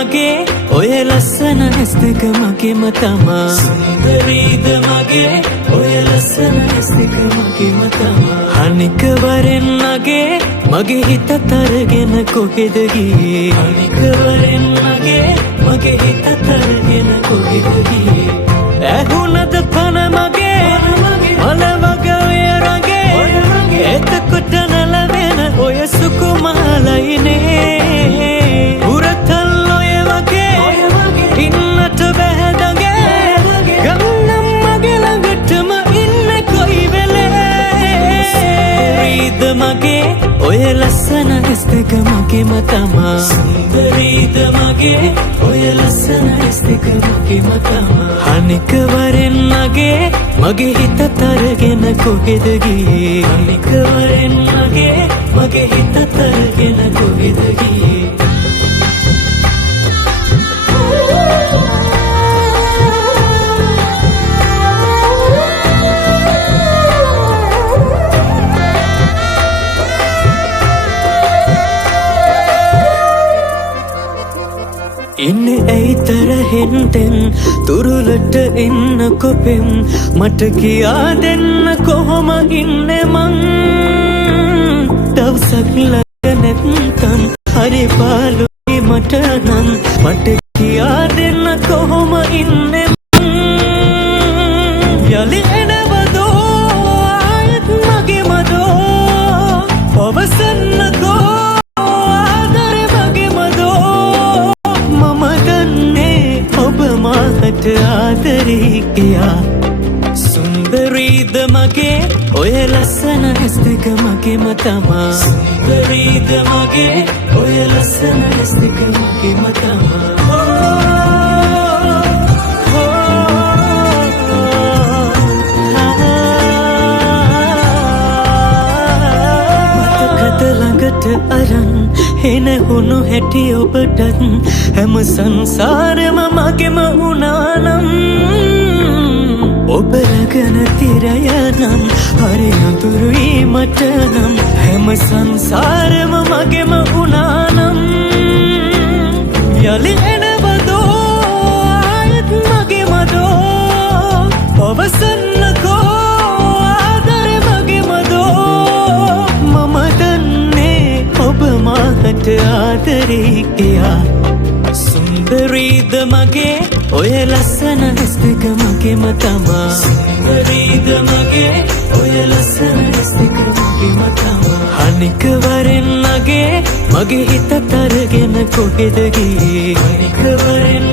මගේ ඔය ලස්සන ඇස් දෙක මගේම තමා සුන්දරීද මගේ ඔය ලස්සන ඇස් දෙක මගේම තමා අනික වරෙන් මගේ හිතත් අරගෙන කොහෙද ගියේ අනික වරෙන් මගේ හිතත් අරගෙන කොහෙද ගියේ ඇහුණද පන මගේ මල වගේ ඔය රගේ එතකොට නලවෙන ඔය සුකුමාලයිනේ උරතල් ඔය වගේ ඉන්නට බැහැ දගේ ගන්නම් මගේ ළඟටම ඉන්න කොයි වෙලේ සුන්දරීද මගේ ඔය ලස්සන ඇස් දෙක මගේම තමා සුන්දරීද මගේ ඔය ලස්සන ඇස් දෙක මගේම තමා අනික වරෙන් මගේ හිතත් අරගෙන කොහෙද ගියේ අනික වරෙන් මගේ හිතත් අරගෙන කොහෙද ගියේ ඉන්නේ ඇයි තරහෙන් දැන් තුරුලට එන්න කොපෙම් මට කියා දෙන්න කොහොම ඉන්නේ මං දවසක් ළඟ නැත්තම් හරි පාළුයි මට නම් මට කියා දෙන්න කොහොම ඉන්නේ මං යලි එනවදෝ ආයෙත් මගේ මදෝ පවසන්නකෝ ආදරේ කියා සුන්දරීද මගේ ඔය ලස්සන ඇස් දෙක මගේම තමා සුන්දරීද මගේ ඔය ලස්සන ඇස් දෙක මගේම තමා මතකද ළඟට අරන් එන හුණු හැටි ඔබටත් හැම සංසාරෙම මගෙම වුණානම් ඔබ රැගෙන තිරය නම් හරි අඳුරුයි මට නම් හැම සංසාරෙම මගෙම වුණානම් යලි එනවදෝ ආයෙත් මගේ මදෝ පවසන්නකෝ ආදරේ මගේ මදෝ මම දන්නේ ඔබ මාට ආදරේ කියා සුන්දරීද මගේ ඔය ලස්සන ඇස් දෙක මගේම තමා සුන්දරීද මගේ ඔය ලස්සන ඇස් දෙක මගේම තමා අනික වරෙන් මගේ හිතත් අරගෙන කොහෙද ගියේ අනික වරෙන්